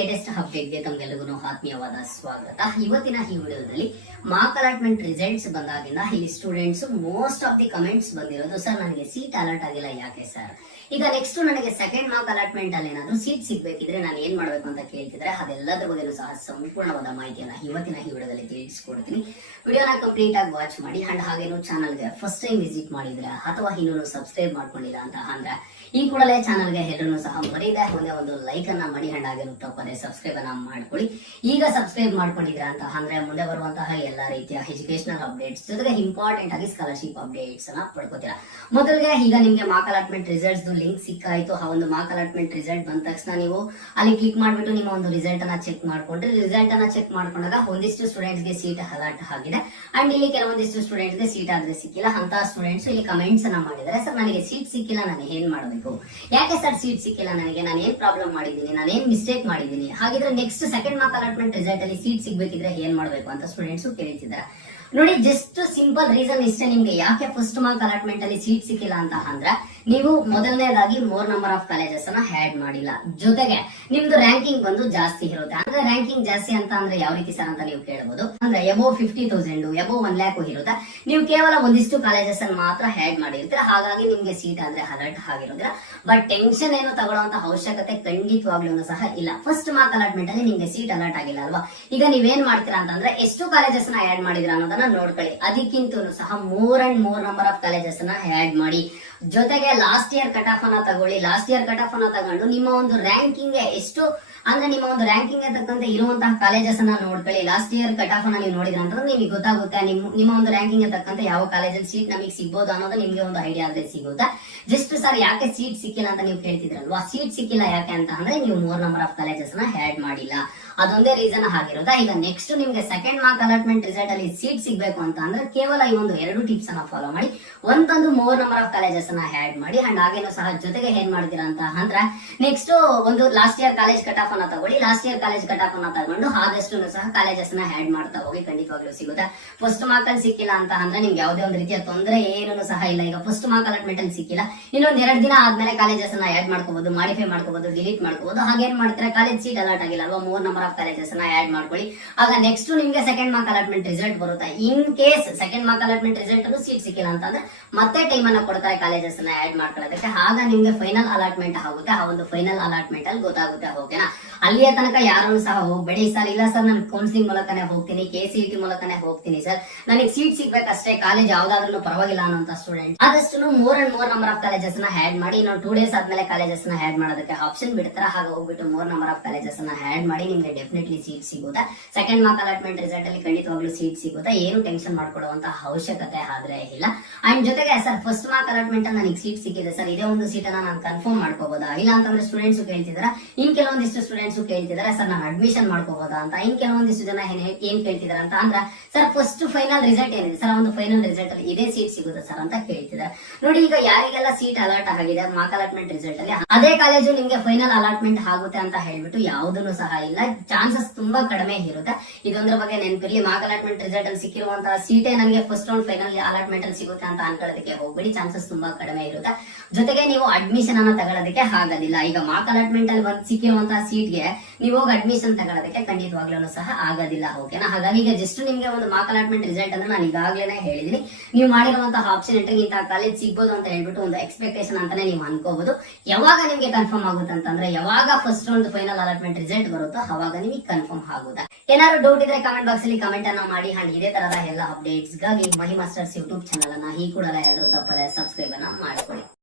Latest ಅಪ್ಡೇಟ್ಗೆ ತಮಗೆಲ್ಲರಿಗೂ ಆತ್ಮೀಯವಾದ ಸ್ವಾಗತ. ಇವತ್ತಿನ ಈ ವಿಡಿಯೋದಲ್ಲಿ ಮಾರ್ಕ್ ಅಲಾಟ್ಮೆಂಟ್ ರಿಸಲ್ಟ್ಸ್ ಬಂದಾಗಿಂದ ಇಲ್ಲಿ students most of the comments ಬಂದಿರೋದು, ಸರ್ ನನಗೆ ಸೀಟ್ ಅಲರ್ಟ್ ಆಗಿಲ್ಲ ಯಾಕೆ ಸರ್. ಈಗ ನೆಕ್ಸ್ಟ್ ನನಗೆ ಸೆಕೆಂಡ್ ಮಾರ್ಕ್ ಅಲಾಟ್ಮೆಂಟ್ ಅಲ್ಲಿ ಏನಾದ್ರು ಸೀಟ್ ಸಿಗ್ಬೇಕಿದ್ರೆ ನಾನು ಏನ್ ಮಾಡ್ಬೇಕು ಅಂತ ಕೇಳ್ತಿದ್ರೆ ಅದೆಲ್ಲದ್ರ ಬಗ್ಗೆ ಸಹ ಸಂಪೂರ್ಣವಾದ ಮಾಹಿತಿಯನ್ನ ಇವತ್ತಿನ ಈ ವಿಡಿಯೋದಲ್ಲಿ ತಿಳಿಸ್ಕೊಡ್ತೀನಿ. ವಿಡಿಯೋನ ಕಂಪ್ಲೀಟ್ ಆಗಿ ವಾಚ್ ಮಾಡಿ. ಅಂಡ್ ಹಾಗೇನು ಚಾನಲ್ಗೆ ಫಸ್ಟ್ ಟೈಮ್ ವಿಸಿಟ್ ಮಾಡಿದ್ರೆ ಅಥವಾ ಇನ್ನೂ ಸಬ್ಸ್ಕ್ರೈಬ್ ಮಾಡ್ಕೊಂಡಿಲ್ಲ ಅಂತ ಅಂದ್ರೆ ಈ ಕೂಡಲೇ ಚಾನಲ್ಗೆ ಎಲ್ಲರೂ ಸಹ ಮರೀದೆ ಒಂದೇ ಒಂದು ಲೈಕ್ ಅನ್ನ ಮಾಡಿ. ಅಂಡ್ ಹಾಗೇನು ತಪ್ಪದೆ ಸಬ್ಸ್ಕ್ರೈಬ್ ಅನ್ನ ಮಾಡ್ಕೊಳ್ಳಿ. ಈಗ ಸಬ್ಸ್ಕ್ರೈಬ್ ಮಾಡ್ಕೊಂಡಿದ್ರ ಅಂತ ಅಂದ್ರೆ ಮುಂದೆ ಬರುವಂತಹ ಎಲ್ಲಾ ರೀತಿಯ ಎಜುಕೇಶನಲ್ ಅಪ್ಡೇಟ್ಸ್ ಜೊತೆಗೆ ಇಂಪಾರ್ಟೆಂಟ್ ಆಗಿ ಸ್ಕಾಲರ್ಶಿಪ್ ಅಪ್ಡೇಟ್ಸ್ ಅನ್ನ ಪಡ್ಕೋತೀರಾ. ಮೊದಲಿಗೆ ಈಗ ನಿಮ್ಗೆ ಮಾರ್ಕ್ ಅಲಾಟ್ಮೆಂಟ್ ರಿಸಲ್ಟ್ಸ್ ಲಿಂಕ್ ಸಿಕ್ಕಾಯ್ತು. ಆ ಒಂದು ಮಾರ್ಕ್ ಅಲಾಟ್ಮೆಂಟ್ ರಿಸಲ್ಟ್ ಬಂದ ತಕ್ಷಣ ನೀವು ಅಲ್ಲಿ ಕ್ಲಿಕ್ ಮಾಡ್ಬಿಟ್ಟು ನಿಮ್ಮ ಒಂದು ರಿಸಲ್ಟ್ ಅನ್ನ ಚೆಕ್ ಮಾಡ್ಕೊಂಡ್ರೆ, ರಿಸಲ್ಟ್ ಅನ್ನ ಚೆಕ್ ಮಾಡ್ಕೊಂಡಾಗ ಒಂದಿಷ್ಟು ಸ್ಟೂಡೆಂಟ್ಸ್ ಗೆ ಸೀಟ್ ಅಲಾಟ್ ಆಗಿದೆ ಅಂಡ್ ಇಲ್ಲಿ ಕೆಲವೊಂದಿಷ್ಟು ಸ್ಟೂಡೆಂಟ್ಸ್ ಗೆ ಸೀಟ್ ಆದ್ರೆ ಸಿಕ್ಕಿಲ್ಲ. ಅಂತ ಸ್ಟೂಡೆಂಟ್ಸ್ ಇಲ್ಲಿ ಕಮೆಂಟ್ಸ್ ಅನ್ನ ಮಾಡಿದ್ದಾರೆ, ಸರ್ ನನಗೆ ಸೀಟ್ ಸಿಕ್ಕಿಲ್ಲ, ನಾನು ಏನ್ ಮಾಡಬೇಕು, ಯಾಕೆ ಸರ್ ಸೀಟ್ ಸಿಕ್ಕಿಲ್ಲ ನನಗೆ, ನಾನು ಏನ್ ಪ್ರಾಬ್ಲಮ್ ಮಾಡಿದ್ದೀನಿ, ನಾನು ಏನ್ ಮಿಸ್ಟೇಕ್ ಮಾಡಿದ್ದೀನಿ, ಹಾಗಿದ್ರೆ next second mark allotment result ಅಲ್ಲಿ ಸೀಟ್ ಸಿಗ್ಬೇಕಿದ್ರೆ ಏನ್ ಮಾಡಬೇಕು ಅಂತ ಸ್ಟೂಡೆಂಟ್ಸ್ ಕೇಳ್ತಿದ್ದಾರೆ. ನೋಡಿ, ಜಸ್ಟ್ ಸಿಂಪಲ್ ರೀಸನ್ ಇಷ್ಟೇ. ನಿಮ್ಗೆ ಯಾಕೆ ಫಸ್ಟ್ ಮಾರ್ಕ್ ಅಲಾಟ್ಮೆಂಟ್ ಅಲ್ಲಿ ಸೀಟ್ ಸಿಕ್ಕಿಲ್ಲ ಅಂತ ಅಂದ್ರೆ ನೀವು ಮೊದಲನೇದಾಗಿ ಮೋರ್ ನಂಬರ್ ಆಫ್ ಕಾಲೇಜಸ್ ಅನ್ನ ಆಡ್ ಮಾಡಿಲ್ಲ, ಜೊತೆಗೆ ನಿಮ್ದು ರ್ಯಾಂಕಿಂಗ್ ಬಂದು ಜಾಸ್ತಿ ಇರುತ್ತೆ. ಅಂದ್ರೆ ರ್ಯಾಂಕಿಂಗ್ ಜಾಸ್ತಿ ಅಂತ ಅಂದ್ರೆ ಯಾವ ರೀತಿ ಸರ್ ಅಂತ ನೀವು ಕೇಳಬಹುದು. ಅಂದ್ರೆ ಎಬೋ 50,000 ಎಬೋ 1,00,000 ಇರುತ್ತೆ. ನೀವು ಕೇವಲ ಒಂದಿಷ್ಟು ಕಾಲೇಜಸ್ ಅನ್ನು ಮಾತ್ರ ಆಡ್ ಮಾಡಿರ್ತೀರ, ಹಾಗಾಗಿ ನಿಮ್ಗೆ ಸೀಟ್ ಆದ್ರೆ ಅಲರ್ಟ್ ಆಗಿರೋದಿಲ್ಲ. ಬಟ್ ಟೆನ್ಷನ್ ಏನು ತಗೊಳ್ಳುವಂತ ಅವಶ್ಯಕತೆ ಖಂಡಿತವಾಗ್ಲೂ ಸಹ ಇಲ್ಲ. ಫಸ್ಟ್ ಮಾರ್ಕ್ ಅಲಾಟ್ಮೆಂಟ್ ಅಲ್ಲಿ ನಿಮ್ಗೆ ಸೀಟ್ ಅಲರ್ಟ್ ಆಗಿಲ್ಲ ಅಲ್ವಾ. ಈಗ ನೀವೇನ್ ಮಾಡ್ತೀರಾ ಅಂತಂದ್ರೆ ಎಷ್ಟು ಕಾಲೇಜಸ್ ನ ಆಡ್ ಮಾಡಿದ್ರ ಅನ್ನೋದನ್ನ ನೋಡ್ಕೊಳ್ಳಿ. ಅದಕ್ಕಿಂತ ಸಹ more and more number of colleges ನ ಆಡ್ ಮಾಡಿ, ಜೊತೆಗೆ ಲಾಸ್ಟ್ ಇಯರ್ ಕಟ್ ಆಫ್ ಅನ್ನ ತಗೊಳ್ಳಿ. ಲಾಸ್ಟ್ ಇಯರ್ ಕಟ್ ಆಫ್ ಅನ್ನ ತಗೊಂಡು ನಿಮ್ಮ ಒಂದು ರ್ಯಾಂಕಿಂಗ್ ಎಷ್ಟು ಅಂದ್ರೆ ನಿಮ್ಮ ಒಂದು ರ್ಯಾಂಕಿಂಗ್ ತಕ್ಕಂತೆ ಇರುವಂತಹ ಕಾಲೇಜಸ್ ಅನ್ನ ನೋಡ್ಕೊಳ್ಳಿ. ಲಾಸ್ಟ್ ಇಯರ್ ಕಟ್ ಆಫ್ ಅನ್ನ ನೀವು ನೋಡಿದ್ರೆ ಅಂತಂದ್ರೆ ನಿಮಗೆ ಗೊತ್ತಾಗುತ್ತೆ ನಿಮ್ಮ ಒಂದು ರ್ಯಾಂಕಿಂಗ್ ತಕ್ಕಂತೆ ಯಾವ ಕಾಲೇಜಲ್ಲಿ ಸೀಟ್ ನಮಗೆ ಸಿಗ್ಬೋದು ಅನ್ನೋದು ನಿಮ್ಗೆ ಒಂದು ಐಡಿಯಾ ಆದ್ರೆ ಸಿಗುತ್ತೆ. ಜಸ್ಟ್ ಸರ್ ಯಾಕೆ ಸೀಟ್ ಸಿಕ್ಕಿಲ್ಲ ಅಂತ ನೀವು ಕೇಳ್ತಿದ್ರಲ್ವಾ, ಸೀಟ್ ಸಿಕ್ಕಿಲ್ಲ ಯಾಕೆ ಅಂತ ಅಂದ್ರೆ ನೀವು ಮೋರ್ ನಂಬರ್ ಆಫ್ ಕಾಲೇಜಸ್ ನ ಆಡ್ ಮಾಡಿಲ್ಲ, ಅದೊಂದೇ ರೀಸನ್ ಆಗಿರೋದಾ. ಈಗ ನೆಕ್ಸ್ಟ್ ನಿಮ್ಗೆ ಸೆಕೆಂಡ್ ಮಾರ್ಕ್ ಅಲಾಟ್ಮೆಂಟ್ ರಿಸಲ್ಟ್ ಅಲ್ಲಿ ಸೀಟ್ ಸಿಗ್ಬೇಕು ಅಂತ ಅಂದ್ರೆ ಕೇವಲ ಈ ಒಂದು 2 ಟಿಪ್ಸ್ ಅನ್ನ ಫಾಲೋ ಮಾಡಿ. ಒಂದೊಂದು ಮೋರ್ ನಂಬರ್ ಆಫ್ ಕಾಲೇಜಸ್ ಅನ್ನ ಆಡ್ ಮಾಡಿ. ಅಂಡ್ ಹಾಗೇನು ಸಹ ಜೊತೆಗೆ ಏನ್ ಮಾಡ್ತೀರಾ ಅಂತ ಅಂದ್ರೆ ನೆಕ್ಸ್ಟ್ ಒಂದು last year college cut off ಅನ್ನ ತಗೊಳ್ಳಿ. Last year college cut off ಅನ್ನ ತಗೊಂಡು ಆದಷ್ಟು ಸಹ ಕಾಲೇಜಸ್ ನ ಆಡ್ ಮಾಡ್ತಾ ಹೋಗಿ, ಖಂಡಿತವಾಗ್ಲೂ ಸಿಗುತ್ತೆ. ಫಸ್ಟ್ ಮಾರ್ಕ್ ಅಲ್ಲಿ ಸಿಕ್ಕಿಲ್ಲ ಅಂತ ಅಂದ್ರೆ ನಿಮ್ಗೆ ಯಾವುದೇ ಒಂದು ರೀತಿಯ ತೊಂದರೆ ಏನೂ ಸಹ ಇಲ್ಲ. ಈಗ ಫಸ್ಟ್ ಮಾರ್ಕ್ ಅಲಾಟ್ಮೆಂಟ್ ಅಲ್ಲಿ ಸಿಕ್ಕಿಲ್ಲ, ಇನ್ನೊಂದ್ 2 ದಿನ ಆದ್ಮೇಲೆ ಕಾಲೇಜಸ್ ಅನ್ನ ಆಡ್ ಮಾಡ್ಕೋಬಹುದು, ಮಾಡಿಫೈ ಮಾಡ್ಕೋಬಹುದು, ಡಿಲೀಟ್ ಮಾಡ್ಕೋಬಹುದು. ಹಾಗೇನ್ ಮಾಡ್ತಾರೆ, ಕಾಲೇಜ್ ಸೀಟ್ ಅಲಾಟ್ ಆಗಿಲ್ಲ ಅಲ್ವಾ, ಮೋರ್ ನಂಬರ್ ಆಫ್ ಕಾಲೇಜಸ್ ನ ಆಡ್ ಮಾಡ್ಕೊಳ್ಳಿ. ಆಗ ನೆಕ್ಸ್ಟ್ ನಿಮ್ಗೆ ಸೆಕೆಂಡ್ ಮಾರ್ಕ್ ಅಲಾಟ್ಮೆಂಟ್ ರಿಸಲ್ಟ್ ಬರುತ್ತೆ. In case second mark allotment result ಅನ್ನು ಸೀಟ್ ಸಿಕ್ಕಿಲ್ಲ ಅಂತಂದ್ರೆ ಮತ್ತೆ ಟೈಮ್ ಅನ್ನ ಕೊಡ್ತಾರೆ ಕಾಲೇಜಸ್ ನ ಆಡ್ ಮಾಡ್ಕೊಳ್ಳೋದಕ್ಕೆ. ಆಗ ನಿಮ್ಗೆ ಫೈನಲ್ ಅಲಾಟ್ಮೆಂಟ್ ಆಗುತ್ತೆ. ಆ ಒಂದು ಫೈನಲ್ ಅಲಾಟ್ಮೆಂಟ್ ಅಲ್ಲಿ ಗೊತ್ತಾಗುತ್ತೆ. ಓಕೆನಾ, ಅಲ್ಲಿಯ ತನಕ ಯಾರನ್ನು ಸಹ ಹೋಗ್ಬೇಡಿ. ಸರ್ ಇಲ್ಲ ಸರ್ ನಾನು ಕೌನ್ಸಿಲಿಂಗ್ ಮೂಲಕನೇ ಹೋಗ್ತೀನಿ, KCET ಮೂಲಕನೇ ಹೋಗ್ತೀನಿ ಸರ್, ನನಗೆ ಸೀಟ್ ಸಿಗ್ಬೇಕಷ್ಟೇ, ಕಾಲೇಜ್ ಯಾವ್ದಾದ್ರು ಪರವಾಗಿಲ್ಲ ಅನ್ನೋ ಸ್ಟೂಡೆಂಟ್ ಆದಷ್ಟು more and more number of colleges ನ ಆಡ್ ಮಾಡಿ. ಇನ್ನೊಂದು 2 ಡೇಸ್ ಆದ್ಮೇಲೆ ಕಾಲೇಜಸ್ ನ ಆಡ್ ಮಾಡೋದಕ್ಕೆ ಆಪ್ಷನ್ ಬಿಡ್ತಾರೆ. ಹಾಗೆ ಹೋಗ್ಬಿಟ್ಟು ಮೋರ್ ನಂಬರ್ ಆಫ್ ಕಾಲೇಜಸ್ ನ ಆಡ್ ಮಾಡಿ. ನಿಮ್ಗೆ ಡೆಫಿನೆಟ್ಲಿ ಸೀಟ್ ಸಿಗುತ್ತೆ. ಸೆಕೆಂಡ್ ಮಾರ್ಕ್ ಅಲಾಟ್ಮೆಂಟ್ ರಿಸಲ್ಟ್ ಅಲ್ಲಿ ಖಂಡಿತವಾಗ್ಲೂ ಸೀಟ್ ಸಿಗುತ್ತೆ. ಏನು ಟೆನ್ಷನ್ ಮಾಡ್ಕೊಡುವಂತ ಅವಶ್ಯಕತೆ ಆದ್ರೆ ಇಲ್ಲ. ಅಂಡ್ ಜೊತೆಗೆ ಸರ್ ಫಸ್ಟ್ ಮಾರ್ಕ್ ಅಲಾಟ್ಮೆಂಟ್ ಅಲ್ಲಿ ನನಗೆ ಸೀಟ್ ಸಿಕ್ಕಿದೆ ಸರ್, ಇದೇ ಒಂದು ಸೀಟ್ ಅನ್ನ ನಾನು ಕನ್ಫರ್ಮ್ ಮಾಡ್ಕೋಬಹುದಾ, ಇಲ್ಲ ಅಂತಂದ್ರೆ ಸ್ಟೂಡೆಂಟ್ಸ್ ಕೇಳ್ತಿದಾರ. ಇನ್ ಕೆಲವೊಂದಿಷ್ಟು ಸ್ಟೂಡೆಂಟ್ಸ್ ಕೇಳ್ತಿದಾರೆ, ಸರ್ ನಾನು ಅಡ್ಮಿಷನ್ ಮಾಡ್ಕೋಬಹುದಾ ಅಂತ. ಇನ್ ಕೆಲವೊಂದಿಷ್ಟು ಜನ ಏನ್ ಕೇಳ್ತಿದಾರ ಅಂತ ಅಂದ್ರೆ, ಸರ್ ಫಸ್ಟ್ ಫೈನಲ್ ರಿಸಲ್ಟ್ ಏನಿದೆ ಸರ್, ಒಂದು ಫೈನಲ್ ರಿಸಲ್ಟ್ ಅಲ್ಲಿ ಇದೇ ಸೀಟ್ ಸಿಗುತ್ತೆ ಸರ್ ಅಂತ ಕೇಳ್ತಿದ್ದಾರೆ. ನೋಡಿ, ಈಗ ಯಾರಿಗೆಲ್ಲ ಸೀಟ್ ಅಲಾಟ್ ಆಗಿದೆ ಮಾರ್ಕ್ ಅಲಾಟ್ಮೆಂಟ್ ರಿಸಲ್ಟ್ ಅಲ್ಲಿ, ಅದೇ ಕಾಲೇಜು ನಿಮ್ಗೆ ಫೈನಲ್ ಅಲಾಟ್ಮೆಂಟ್ ಆಗುತ್ತೆ ಅಂತ ಹೇಳ್ಬಿಟ್ಟು ಯಾವುದನ್ನು ಸಹ ಇಲ್ಲ. ಚಾನ್ಸಸ್ ತುಂಬಾ ಕಡಿಮೆ ಇರುತ್ತೆ. ಇದೊಂದ್ರ ಬಗ್ಗೆ ನೆನಪಿರ್ಲಿ. ಮಾರ್ಕ್ ಅಲಾಟ್ಮೆಂಟ್ ರಿಸಲ್ಟ್ ಅಲ್ಲಿ ಸಿಕ್ಕಿರುವಂತಹ ಸೀಟೇ ನನಗೆ ಫಸ್ಟ್ ರೌಂಡ್ ಫೈನಲ್ ಅಲಾಟ್ಮೆಂಟ್ ಅಲ್ಲಿ ಸಿಗುತ್ತೆ ಅಂತ ಅನ್ಕೊಳ್ಳೋದಕ್ಕೆ ಹೋಗ್ಬೇಡಿ. ಚಾನ್ಸಸ್ ತುಂಬಾ ಕಡಿಮೆ ಇರುತ್ತೆ. ಜೊತೆಗೆ ನೀವು ಅಡ್ಮಿಷನ್ ಅನ್ನ ತಗೊಳ್ಳೋದಕ್ಕೆ ಆಗೋದಿಲ್ಲ. ಈಗ ಮಾರ್ಕ್ ಅಲಾಟ್ಮೆಂಟ್ ಅಲ್ಲಿ ಸಿಕ್ಕಿರುವಂತಹ ಸೀಟ್ಗೆ ನೀವು ಹೋಗಿ ಅಡ್ಮಿಷನ್ ತಗೊಳ್ಳೋದಕ್ಕೆ ಖಂಡಿತವಾಗ್ಲೂ ಸಹ ಆಗೋದಿಲ್ಲ. ಓಕೆನಾ, ಹಾಗಾಗಿ ಈಗ ಜಸ್ಟ್ ನಿಮ್ಗೆ ಒಂದು ಮಾರ್ಕ್ ಅಲಾಟ್ಮೆಂಟ್ ರಿಸಲ್ಟ್ ಅನ್ನು ನಾನು ಈಗಾಗಲೇ ಹೇಳಿದೀನಿ. ನೀವು ಮಾಡಿರುವಂತಹ ಆಪ್ಷನ್ ಎಂಟ್ರಿಗೆ ಇಂತಹ ಕಾಲೇಜ್ ಸಿಗ್ಬೋದು ಅಂತ ಹೇಳ್ಬಿಟ್ಟು ಒಂದು ಎಕ್ಸ್ಪೆಕ್ಟೇಷನ್ ಅಂತಾನೆ ನೀವು ಅನ್ಕೋಬಹುದು. ಯಾವಾಗ ನಿಮ್ಗೆ ಕನ್ಫರ್ಮ್ ಆಗುತ್ತೆ ಅಂತಂದ್ರೆ ಯಾವಾಗ first round final allotment result ಬರುತ್ತೋ ಅವಾಗ ನಿಮಗೆ ಕನ್ಫರ್ಮ್ ಆಗುತ್ತಾ. ಏನಾದ್ರು ಡೌಟ್ ಇದ್ರೆ ಕಮೆಂಟ್ ಬಾಕ್ಸ್ ಅಲ್ಲಿ ಕಮೆಂಟ್ ಅನ್ನ ಮಾಡಿ. ಅಂಡ್ ಇದೇ ತರಹ ಎಲ್ಲ ಅಪ್ಡೇಟ್ಸ್ ಗಾಗಿ ಮಹಿ ಮಾಸ್ಟರ್ಸ್ ಯೂಟ್ಯೂಬ್ ಚಾನಲ್ ಅನ್ನ ಈ ಕೂಡಲೇ ಎಲ್ಲರೂ ತಪ್ಪದೆ ಸಬ್ಸ್ಕ್ರೈಬ್ ಅನ್ನ ಮಾಡ್ಕೊಳ್ಳಿ.